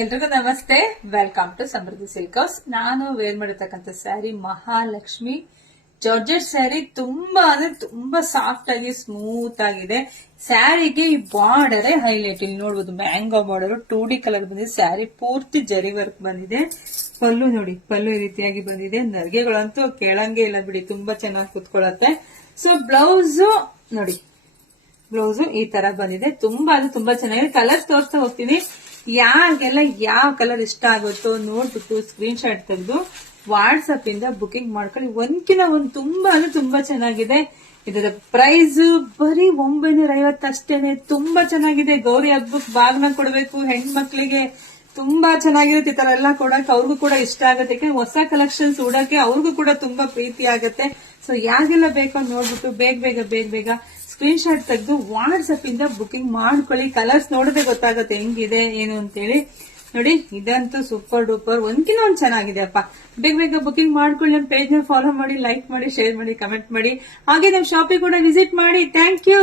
ಎಲ್ರಿಗೂ ನಮಸ್ತೆ. Welcome to Samruddhi silk house. ನಾನು ವೇರ್ ಮಾಡಿರ್ತಕ್ಕಂಥ ಸ್ಯಾರಿ ಮಹಾಲಕ್ಷ್ಮಿ ಜಾರ್ಜೆಟ್ ಸ್ಯಾರಿ. ತುಂಬಾ ಅಂದ್ರೆ ತುಂಬಾ ಸಾಫ್ಟ್ ಆಗಿ ಸ್ಮೂತ್ ಆಗಿದೆ. ಸ್ಯಾರಿಗೆ ಈ ಬಾರ್ಡರ್ ಹೈಲೈಟ್. ಇಲ್ಲಿ ನೋಡಬಹುದು ಮ್ಯಾಂಗೋ ಬಾರ್ಡರ್ 2D ಕಲರ್ ಬಂದಿದೆ. ಸ್ಯಾರಿ ಪೂರ್ತಿ ಜರಿ ವರ್ಕ್ ಬಂದಿದೆ. ಪಲ್ಲು ನೋಡಿ, ಪಲ್ಲು ಈ ರೀತಿಯಾಗಿ ಬಂದಿದೆ. ನರ್ಗೆಗಳಂತೂ ಕೇಳಂಗೆ ಇಲ್ಲ ಬಿಡಿ, ತುಂಬಾ ಚೆನ್ನಾಗಿ ಕುತ್ಕೊಳ್ಳುತ್ತೆ. ಸೊ ಬ್ಲೌಸ್ ನೋಡಿ, ಬ್ಲೌಸ್ ಈ ತರ ಬಂದಿದೆ. ತುಂಬಾ ಚೆನ್ನಾಗಿದೆ. ಕಲರ್ಸ್ ತೋರಿಸ್ತಾ ಹೋಗ್ತೀನಿ. ಯಾರಿಗೆಲ್ಲ ಯಾವ ಕಲರ್ ಇಷ್ಟ ಆಗುತ್ತೋ ನೋಡ್ಬಿಟ್ಟು ಸ್ಕ್ರೀನ್ ಶಾಟ್ ತೆಗೆದು ವಾಟ್ಸ್ಆಪ್ ಇಂದ ಬುಕಿಂಗ್ ಮಾಡ್ಕೊಳ್ಳಿ. ಒಂದ್ಕಿನ ಒಂದ್ ತುಂಬಾ ಚೆನ್ನಾಗಿದೆ. ಇದರ ಪ್ರೈಸ್ ಬರೀ 950 ಅಷ್ಟೇನೆ. ತುಂಬಾ ಚೆನ್ನಾಗಿದೆ. ಗೌರಿ ಹಬ್ಬಕ್ಕೆ ಬಾಗ್ನ ಕೊಡ್ಬೇಕು ಹೆಣ್ಮಕ್ಳಿಗೆ, ತುಂಬಾ ಚೆನ್ನಾಗಿರುತ್ತೆ. ಈ ತರ ಎಲ್ಲ ಕೊಡಕ್ಕೆ ಅವ್ರಿಗೂ ಕೂಡ ಇಷ್ಟ ಆಗುತ್ತೆ. ಯಾಕಂದ್ರೆ ಹೊಸ ಕಲೆಕ್ಷನ್ಸ್ ಉಡಕ್ಕೆ ಅವ್ರಿಗೂ ಕೂಡ ತುಂಬಾ ಪ್ರೀತಿ ಆಗುತ್ತೆ. ಸೊ ಯಾರಿಗೆಲ್ಲ ಬೇಕೋ ನೋಡ್ಬಿಟ್ಟು ಬೇಗ ಸ್ಕ್ರೀನ್ ಶಾಟ್ ತೆಗೆದು ವಾಟ್ಸ್ಆಪ್ ಇಂದ ಬುಕಿಂಗ್ ಮಾಡ್ಕೊಳ್ಳಿ. ಕಲರ್ಸ್ ನೋಡದೆ ಗೊತ್ತಾಗುತ್ತೆ ಹೆಂಗಿದೆ ಏನು ಅಂತೇಳಿ. ನೋಡಿ, ಇದಂತೂ ಸೂಪರ್ ಡೂಪರ್, ಒಂದ್ಕಿನ ಒಂದ್ ಚೆನ್ನಾಗಿದೆ ಅಪ್ಪ. ಬೇಗ ಬುಕಿಂಗ್ ಮಾಡ್ಕೊಳ್ಳಿ. ನಮ್ಮ ಪೇಜ್ ನ ಫಾಲೋ ಮಾಡಿ, ಲೈಕ್ ಮಾಡಿ, ಶೇರ್ ಮಾಡಿ, ಕಮೆಂಟ್ ಮಾಡಿ. ಹಾಗೆ ನಮ್ಮ ಶಾಪಿಗೆ ಕೂಡ ವಿಸಿಟ್ ಮಾಡಿ. Thank you.